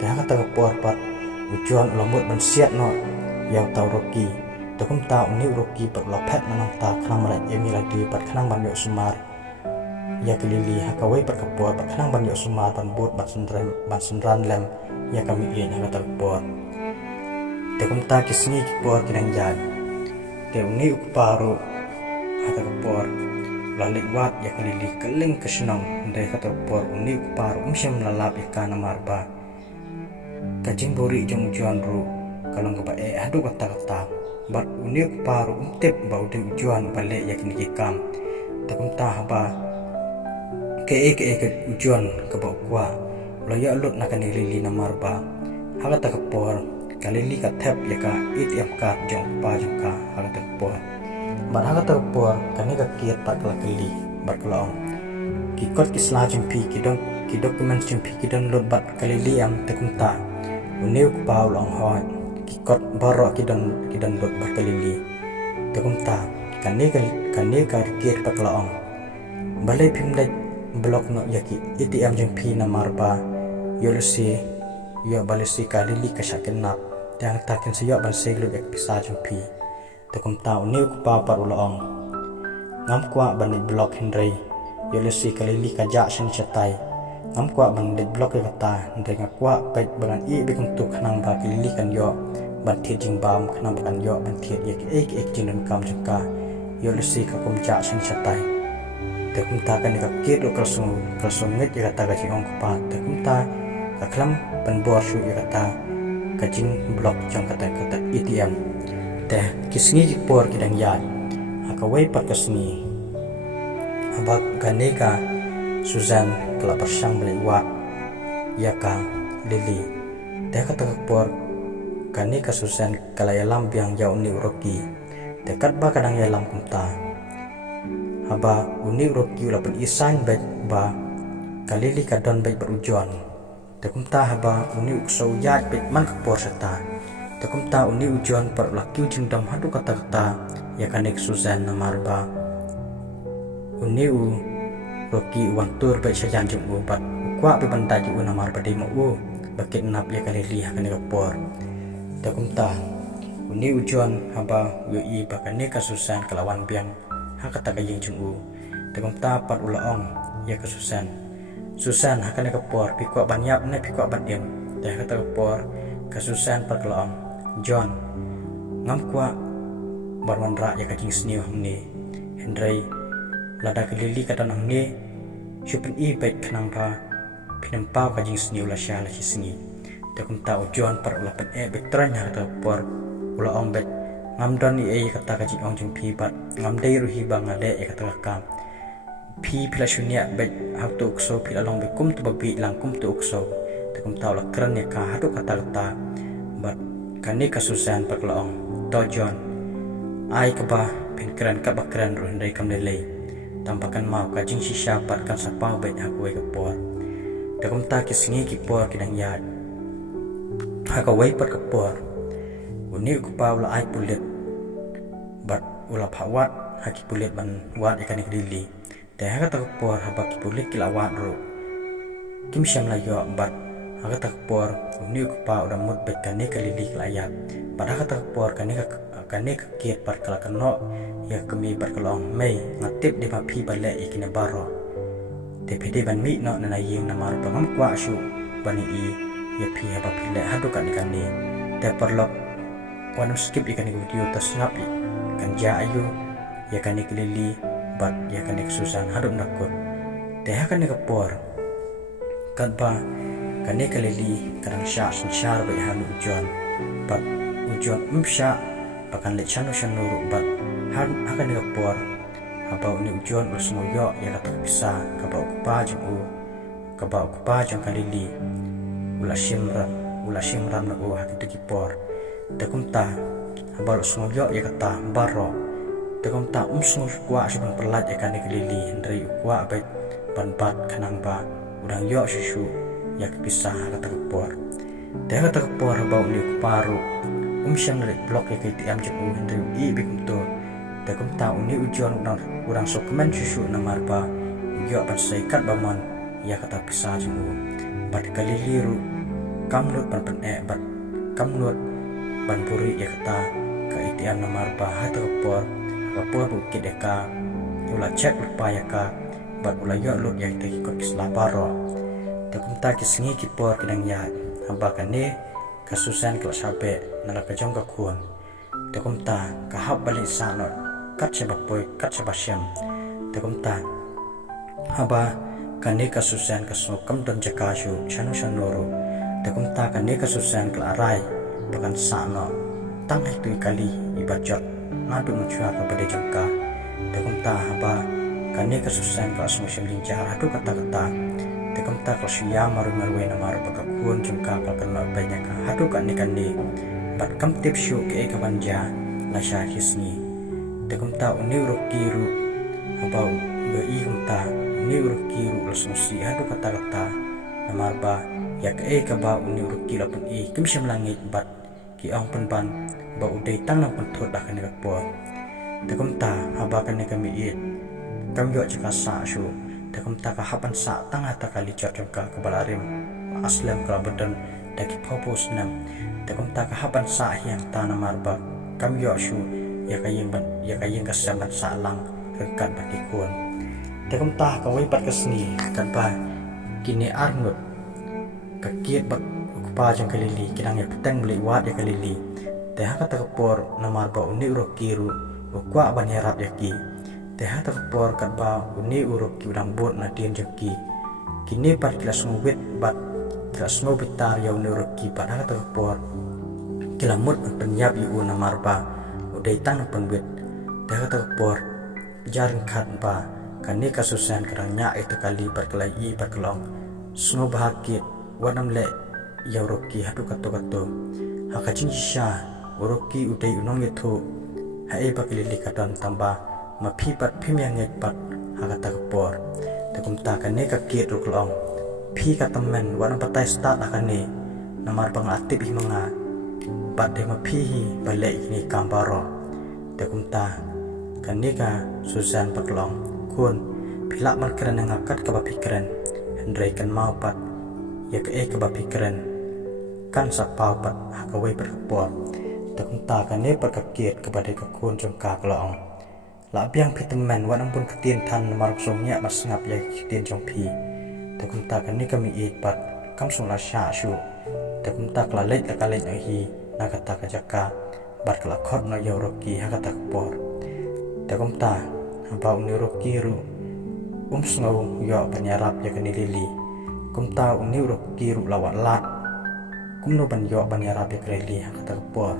Te haka ta por pat ujuan ulamut ban siat no yau tau roki takum ta uni roki pat la phet nanang ta khnang mala emila di pat khnang ban yo sumar ya kelili haka wei pat kapor pat khnang ban yo sumar ban bot ban senran lem ya kami in haka ta por takum ta kisni ki por kinang jad te uni ukparu haka kapor lalik wat ya kelili keling kesenong ndai haka por uni ukparu umsyam lalap ikana marba kajing bori jong ujuan ru kalong ka bae adu kata bat unik paru untep bau de ujuan bale yakin kikam takum ta ba ke ujuan ka bau kwa lo ya lut nakani lili namar ba haga ta kapor kalili ka thep ya ka ATM card jong pa jong ka haga ta kapor bat haga ta kapor kani ka kiat pat kala kali bat kalong ki kot ki sla jong pi ki document jong pi ki don lut bat kalili am takum ta uniu pau long hoi ki kot baro ki don lot berkelili takum ta kane ka kiet paklaong balai pimdai blok no yaki ATM jeng pi na marba yolsi yo balesi kalili ka shakenap tang takin siyo ban seglu yak pisa jeng pi takum ta uniu pa parulong ngam kwa ban blok hendrei yolsi kalili ka ja shin chatai ngam kwa ban de blok ka ta ndeng kwa pet ban i be kum tu khnang ba kilili kan yo ban thi jing bam khnang ban yo ban thi ek jin kam jaka yo lesi ka kum cha sing chatai te kum ta kan ka kit ro kalsung nget ya ta ka jing pa te kum ta ka khlam ban bor shu ya ta ka jing blok jong kata ATM te kisngi jik por kidang ya aka wei pat kasni abak ganeka Susan kala persang meliwat ya ka lili te kata por kani ka Susan kala yalam biang jauh ni uroki te kat ba kadang yalam kumta haba uni uroki ulapan isan baik ba kalili kadon baik berujuan te kumta haba uni uksau yat baik man kapor serta te kumta uni ujuan per laki jindam hadu kata ya kanik Susan namar ba uni roki wantur baik sajan jeng ubat kwa be bandai ju namar badai mau bakit nap ya kalili hakane kapor takum ta uni ujuan haba ui bakane kasusan kelawan biang hakata kayeng jung takum ta pat ulaong ya kasusan Susan hakane kapor pikwa banyak ne pikwa badem teh kata kapor kasusan pat kelaong John ngam kwa barwan ra ya kajing sniu hamni Henry lada kelili kata nang ni syupen i baik kenang pa pinempau kajing seni ula syah la sini takum ta ujuan par ula pen betran ha ta por ula ong bet ngam don i kata kajing ong jeng pi bat ngam dai ruhi bang ade kata kam pi pila shunya bet hau tu ukso pila long bekum tu babi langkum tu ukso takum ta ula keren ya ka hadu kata bat kani kasusan par ula ong to John ai ka pin keren ka bakran ru ndai kam lelei tampakan mau kajing sisya patkan sapau baik aku wei kapor takum ta kisngi kipor kidang yad haka wei pat kapor uni kupau la ai pulit bat ula phawat haki pulit ban wat ikan ikdili te haka ta kapor haba kipulit kilawat ro kim syam la yo bat haka ta kapor uni kupau da mut bet kane kalili kelayat bat haka ta kapor kane kiet pat kala kano ya kami berkelong mei ngatip di mapi balik ikine baro TPD ban mi no na yeng na maru pangam kwa shu bani i ya pi haba pile hadu kan ikani te perlok wanam skip ikani video tasnap i kan ja ayu ya kan iklili bat ya kan Susan hadu nakut te hakan kapor kan ba kan iklili kadang sya syar ba hanu ujuan bat ujuan umsya pakan le chanu bat akan kapor apa ni ujuan ulsmoyo ya kata bisa kabau kupa jang kalili ula shimram na hakitu kipor takum ta haba ulsmoyo ya kata baro takum ta umsmo kwa sibang perlat ya kan kalili ndri kwa baik banbat kanang ba udang yo susu ya bisa kata kapor te kata kapor haba ni kuparu umsyang dari blok ya KTM jeng ndri i bikumto takum ta uni ujuan urang sokemen susu namarba yo ban saikat baman ya kata pisah jemu bat kaliliru kamnut ban bat kamnut ban puri ya kata ka itiam na marba hata kapor bukit ya ka ula cek lupa ya ka bat ula yo lut ya te ikut kislaparo takum ta kisngi kipor kidang ya hamba kane kasusan kala sabe nala ka jong ka kun takum ta ka hab balik sanot kat sebapoi kat sebasyam takum ta haba kane kasusan kasukam dan jakashu chanu chanoro takum ta kane kasusan kala arai bakan sano tang itu kali ibajat ngadu mencuak kepada jangka takum ta haba kane kasusan kala semusim linjar adu kata-kata takum ta kala suya maru-marwe namar bakakun jangka kala kena banyak adu kane bat kam tip shu ke kabanja la sha hisni takum ta uni urukiru haba yo i ta uni urukiru lasmusi adu kata-kata namar ba ya ke ba uni urukiru pun i kimsyam langit bat ki ang penban ba udai tanang pentot dah kena kapor takum ta haba kena kami it kam yo jika sa shu takum ta ka hapan sa tanga ta kali jangka kebalarim aslam kala badan daki popos nam takum ta ka hapan sa yang tanah marba kam yo shu ya kayeng kasamat sa lang rekat baki kun takum ta ka wai pat kasni kan ba kini arnut kakiet bak pa jang kalili kinang ya petang beli wat ya kalili teh kata kapor namar ba uni urokiru kwa ban harap yaki teh kata kapor kan ba uni uroki udang bot na dien jaki kini pat kilas ngubit bat kilas ngobitar ya uni uroki pat kata kapor kilamut penyap yu namar ba udai tang penbit teh kata kapor jaring khat ba kani kasusan kerangnya itu kali berkelai berkelong snobahakit wanam le ya uroki hadu kato hakacing sha uroki udai unong itu hae bakilili kadan tamba mapipat pimyang pat hakata kapor takum ta kane kakit ruklong pi katamen wana patai start akane namar pangatip hi mga bat de mapi hi balai ni kambaro takum ta kane ka susan paklong kun pilak markran ngakat ka bapikiran hendrai kan mau pat ya ke bapikiran kan sapau pat hakawai berkepor takum ta kane perkakit kepada kakun jongka kelong la biang pitemen wanang pun ketien tan maruk somnya mas ngap ya ketien jong pi takum ta kane kami it pat kam sung la sha shu takum ta klalait la kalait hi na kata kajaka bar kala khot no ya roki hakata kapor takum ta hamba uni roki ru sngau yo panyarap ya kani lili kum ta uni roki ru lawat lat kumno ban yo ban ya rapi kreli kata kapor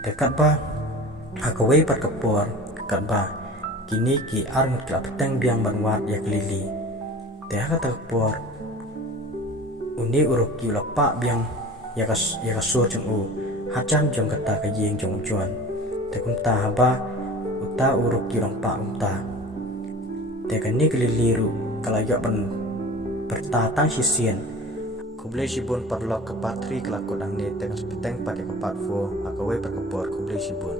dekat ba hakawai pat kapor kat ba kini ki arngut kla petang biang ban wat ya kelili te kata kapor uni uroki lapa biang ya kasur jeng u hacan jeng kata ka yeng jeng ujuan te kum ta haba uta uroki long pa umta te kani kelili ru kala yo ban bertatang sisien kublai sibun perlok ke patri kelakon ang ni tengah sepeteng pada kepat fo akawai perkepor kublai sibun